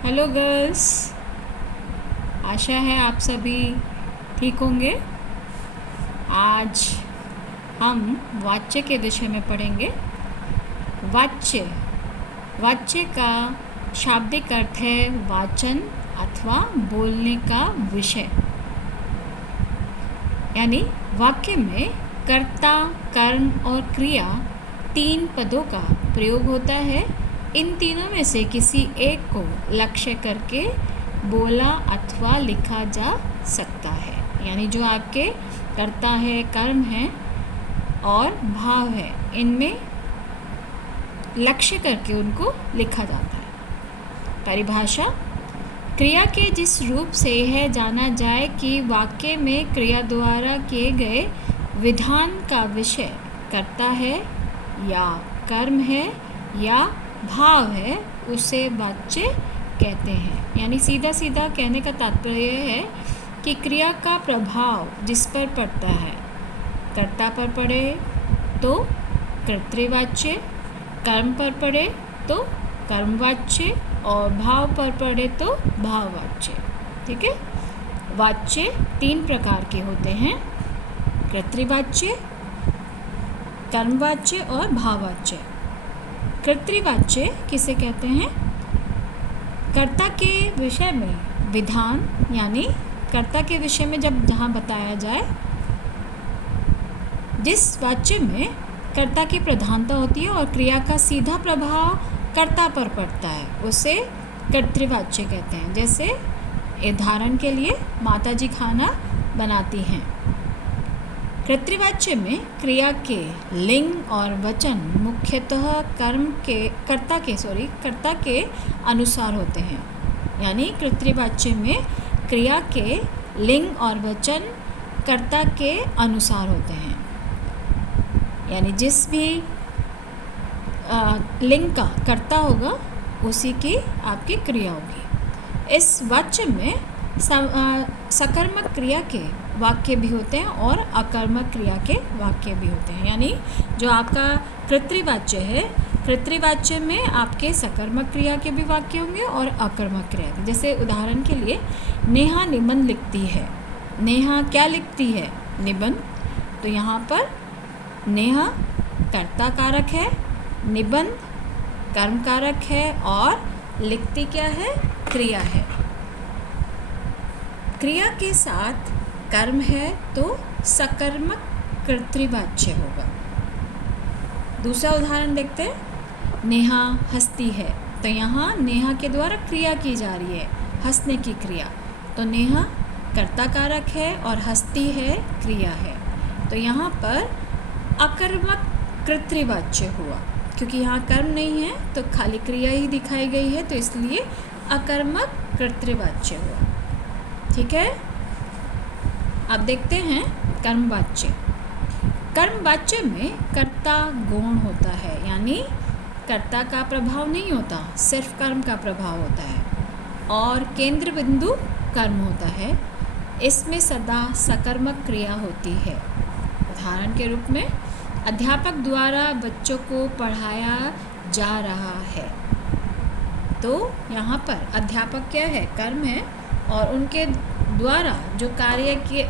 Hello girls, आशा है आप सभी ठीक होंगे। आज हम वाच्य के विषय में पढ़ेंगे। वाच्य वाच्य का शाब्दिक अर्थ है वाचन अथवा बोलने का विषय। यानी वाक्य में कर्ता, कर्म और क्रिया 3 पदों का प्रयोग होता है। इन तीनों में से किसी एक को लक्ष्य करके बोला अथवा लिखा जा सकता है। यानी जो आपके कर्ता है, कर्म है और भाव है, इनमें लक्ष्य करके उनको लिखा जाता है। परिभाषा: क्रिया के जिस रूप से यह जाना जाए कि वाक्य में क्रिया द्वारा किए गए विधान का विषय कर्ता है या कर्म है या भाव है, उसे वाच्य कहते हैं। यानी सीधा सीधा कहने का तात्पर्य है कि क्रिया का प्रभाव जिस पर पड़ता है, कर्ता पर पड़े तो कर्तृवाच्य, कर्म पर पड़े तो कर्मवाच्य और भाव पर पड़े तो भाववाच्य। ठीक है। वाच्य 3 प्रकार के होते हैं: कर्तृवाच्य, कर्मवाच्य और भाववाच्य। कर्तृवाच्य किसे कहते हैं? कर्ता के विषय में विधान, यानी कर्ता के विषय में जहाँ बताया जाए, जिस वाच्य में कर्ता की प्रधानता होती है और क्रिया का सीधा प्रभाव कर्ता पर पड़ता है, उसे कर्तृवाच्य कहते हैं। जैसे उदाहरण के लिए माताजी खाना बनाती हैं। कर्तृवाच्य में क्रिया के लिंग और वचन मुख्यतः कर्ता के अनुसार होते हैं। यानी कर्तृवाच्य में क्रिया के लिंग और वचन कर्ता के अनुसार होते हैं। यानी जिस भी लिंग का कर्ता होगा उसी की आपकी क्रिया होगी। इस वाच्य में सकर्मक क्रिया के वाक्य भी होते हैं और अकर्मक क्रिया के वाक्य भी होते हैं। यानी जो आपका कर्तृवाच्य है, कर्तृवाच्य में आपके सकर्मक क्रिया के भी वाक्य होंगे और अकर्मक क्रिया के। जैसे उदाहरण के लिए नेहा निबंध लिखती है। नेहा क्या लिखती है? निबंध। तो यहाँ पर नेहा कर्ता कारक है, निबंध कर्म कारक है और लिखती क्या है? क्रिया है। क्रिया के साथ कर्म है तो सकर्मक कर्तृवाच्य होगा। दूसरा उदाहरण देखते हैं। नेहा हंसती है। तो यहाँ नेहा के द्वारा क्रिया की जा रही है, हंसने की क्रिया। तो नेहा कर्ता कारक है और हंसती है क्रिया है। तो यहाँ पर अकर्मक कर्तृवाच्य हुआ, क्योंकि यहाँ कर्म नहीं है तो खाली क्रिया ही दिखाई गई है, तो इसलिए अकर्मक कर्तृवाच्य हुआ। ठीक है। अब देखते हैं कर्मवाच्य। कर्मवाच्य में कर्ता गौण होता है, यानी कर्ता का प्रभाव नहीं होता, सिर्फ कर्म का प्रभाव होता है और केंद्र बिंदु कर्म होता है। इसमें सदा सकर्मक क्रिया होती है। उदाहरण के रूप में अध्यापक द्वारा बच्चों को पढ़ाया जा रहा है। तो यहाँ पर अध्यापक क्या है? कर्म है और उनके द्वारा जो कार्य किए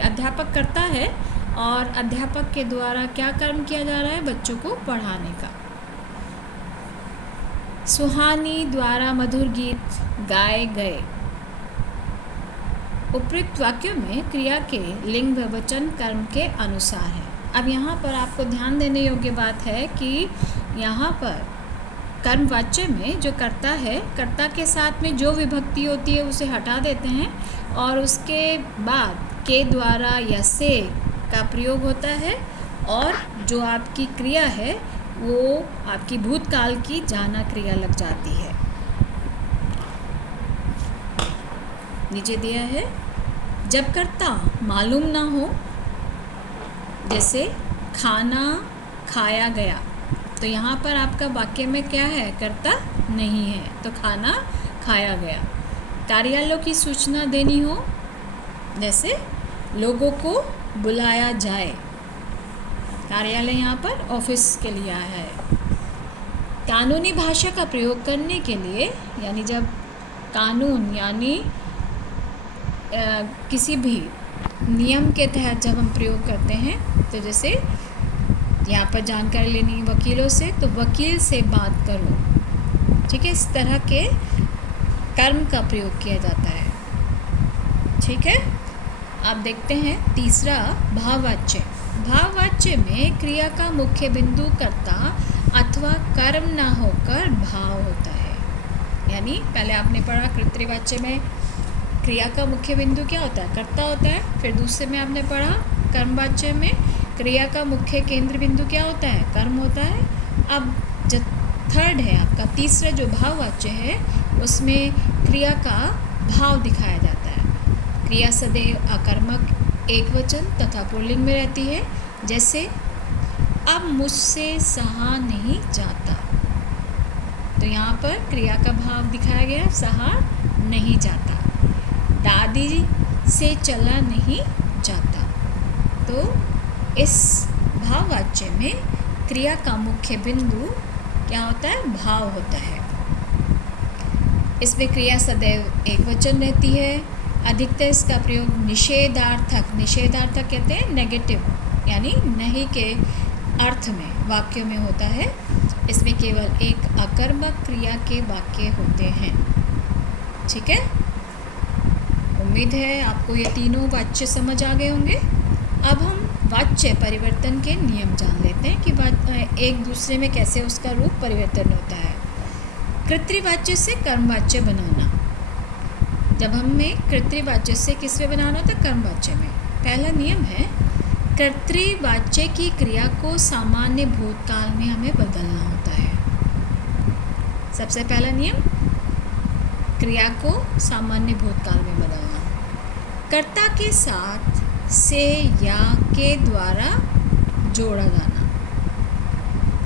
अध्यापक करता है और अध्यापक के द्वारा क्या कर्म किया जा रहा है? बच्चों को पढ़ाने का। सुहानी द्वारा मधुर गीत गाए गए। उपयुक्त वाक्यों में क्रिया के लिंग व वचन कर्म के अनुसार है। अब यहाँ पर आपको ध्यान देने योग्य बात है कि यहाँ पर कर्मवाच्य में जो कर्ता है, कर्ता के साथ में जो विभक्ति होती है उसे हटा देते हैं और उसके बाद के द्वारा या से का प्रयोग होता है और जो आपकी क्रिया है वो आपकी भूतकाल की जाना क्रिया लग जाती है। नीचे दिया है, जब कर्ता मालूम ना हो, जैसे खाना खाया गया, तो यहाँ पर आपका वाक्य में क्या है? कर्ता नहीं है, तो खाना खाया गया। कार्यालयों की सूचना देनी हो, जैसे लोगों को बुलाया जाए। कार्यालय यहाँ पर ऑफिस के लिए आया है। कानूनी भाषा का प्रयोग करने के लिए, यानी जब कानून यानी किसी भी नियम के तहत जब हम प्रयोग करते हैं, तो जैसे यहाँ पर जानकारी लेनी वकीलों से, तो वकील से बात करो, ठीक है। इस तरह के कर्म का प्रयोग किया जाता है, ठीक है। आप देखते हैं तीसरा भाववाच्य। भाववाच्य में क्रिया का मुख्य बिंदु कर्ता अथवा कर्म ना होकर भाव होता है। यानी पहले आपने पढ़ा कृतवाच्य में क्रिया का मुख्य बिंदु क्या होता है, कर्ता होता है। फिर दूसरे में आपने पढ़ा कर्मवाच्य में क्रिया का मुख्य केंद्र बिंदु क्या होता है, कर्म होता है। अब जो थर्ड है आपका तीसरा जो भाववाच्य है, उसमें क्रिया का भाव दिखाया जाता है। क्रिया सदैव आकर्मक एकवचन तथा पुल्लिंग में रहती है, जैसे अब मुझसे सहा नहीं जाता। तो यहाँ पर क्रिया का भाव दिखाया गया, सहा नहीं जाता। दादी से चला नहीं जाता। तो इस भाववाच्य में क्रिया का मुख्य बिंदु क्या होता है, भाव होता है। इसमें क्रिया सदैव एकवचन रहती है। अधिकतर इसका प्रयोग निषेधार्थक कहते हैं नेगेटिव, यानी नहीं के अर्थ में वाक्यों में होता है। इसमें केवल एक आकर्मक क्रिया के वाक्य होते हैं, ठीक है। उम्मीद है आपको ये तीनों वाच्य समझ आ गए होंगे। अब हम वाच्य परिवर्तन के नियम जान लेते हैं कि एक दूसरे में कैसे उसका रूप परिवर्तन होता है। कृतवाच्य से कर्मवाच्य बनाना। जब हमें कृतवाच्य से किस में बनाना होता है, कर्मवाच्य में। पहला नियम है कर्तृवाच्य की क्रिया को सामान्य भूतकाल में हमें बदलना होता है। सबसे पहला नियम, क्रिया को सामान्य भूतकाल में बदलना। कर्ता के साथ से या के द्वारा जोड़ा जाना,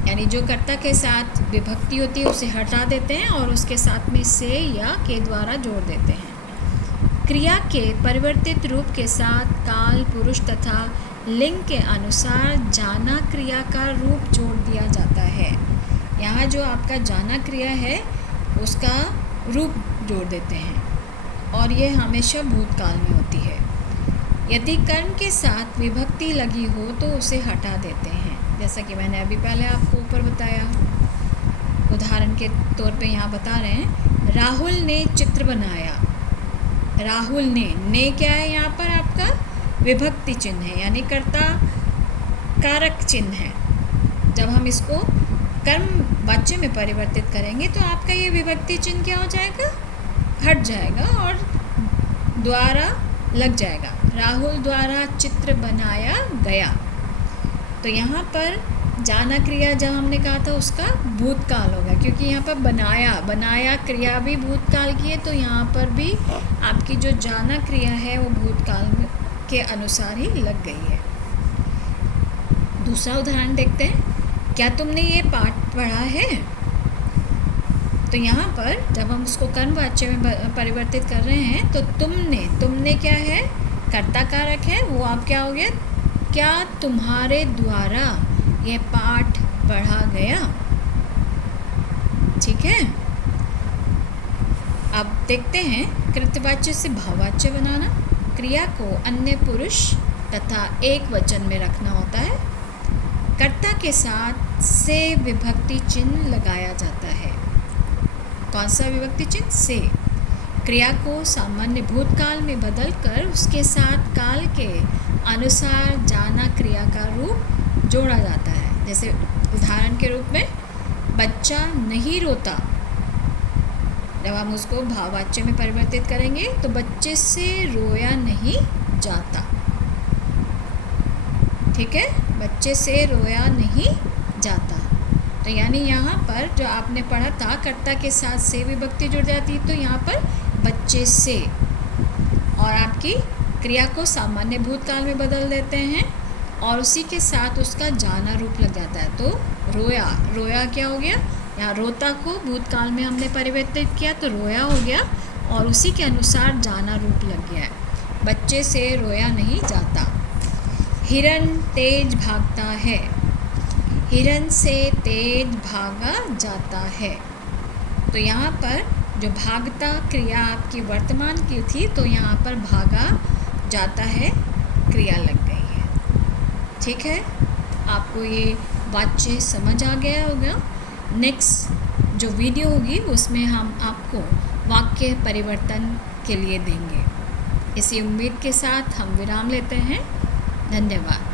यानी जो कर्ता के साथ विभक्ति होती है उसे हटा देते हैं और उसके साथ में से या के द्वारा जोड़ देते हैं। क्रिया के परिवर्तित रूप के साथ काल, पुरुष तथा लिंग के अनुसार जाना क्रिया का रूप जोड़ दिया जाता है। यहाँ जो आपका जाना क्रिया है उसका रूप जोड़ देते हैं और ये हमेशा भूतकाल में होती है। यदि कर्म के साथ विभक्ति लगी हो तो उसे हटा देते हैं, जैसा कि मैंने अभी पहले आपको ऊपर बताया। उदाहरण के तौर पे यहाँ बता रहे हैं, राहुल ने चित्र बनाया। राहुल ने क्या है यहाँ पर, आपका विभक्ति चिन्ह है, यानी कर्ता कारक चिन्ह है। जब हम इसको कर्म वाच्य में परिवर्तित करेंगे तो आपका ये विभक्ति चिन्ह क्या हो जाएगा, हट जाएगा और द्वारा लग जाएगा। राहुल द्वारा चित्र बनाया गया। तो यहाँ पर जाना क्रिया जब हमने कहा था उसका भूतकाल होगा, क्योंकि यहाँ पर बनाया क्रिया भी भूतकाल की है, तो यहाँ पर भी आपकी जो जाना क्रिया है वो भूतकाल के अनुसार ही लग गई है। दूसरा उदाहरण देखते हैं, क्या तुमने ये पाठ पढ़ा है। तो यहाँ पर जब हम उसको कर्मवाच्य में परिवर्तित कर रहे हैं तो तुमने क्या है, कर्ता कारक है, वो आप क्या हो गया, क्या तुम्हारे द्वारा यह पाठ पढ़ा गया, ठीक है। अब देखते हैं कृतवाच्य से भाववाच्य बनाना। क्रिया को अन्य पुरुष तथा एक वचन में रखना होता है। कर्ता के साथ से विभक्ति चिन्ह लगाया जाता है। कौन सा विभक्ति चिन्ह, से। क्रिया को सामान्य भूतकाल में बदलकर उसके साथ काल के अनुसार जाना क्रिया का रूप जोड़ा जाता है। जैसे उदाहरण के रूप में, बच्चा नहीं रोता। जब हम उसको भाववाच्य में परिवर्तित करेंगे तो बच्चे से रोया नहीं जाता, ठीक है, बच्चे से रोया नहीं जाता। तो यानी यहाँ पर जो आपने पढ़ा था कर्ता के साथ से विभक्ति जुड़ जाती है, तो यहाँ पर बच्चे से, और आपकी क्रिया को सामान्य भूतकाल में बदल देते हैं और उसी के साथ उसका जाना रूप लग जाता है। तो रोया क्या हो गया, यहाँ रोता को भूतकाल में हमने परिवर्तित किया तो रोया हो गया और उसी के अनुसार जाना रूप लग गया है। बच्चे से रोया नहीं जाता। हिरन तेज भागता है। हिरन से तेज भागा जाता है। तो यहाँ पर जो भागता क्रिया आपकी वर्तमान की थी तो यहाँ पर भागा जाता है क्रिया लग गई है। ठीक है, आपको ये वाक्य समझ आ गया होगा। नेक्स्ट जो वीडियो होगी उसमें हम आपको वाक्य परिवर्तन के लिए देंगे। इसी उम्मीद के साथ हम विराम लेते हैं। धन्यवाद।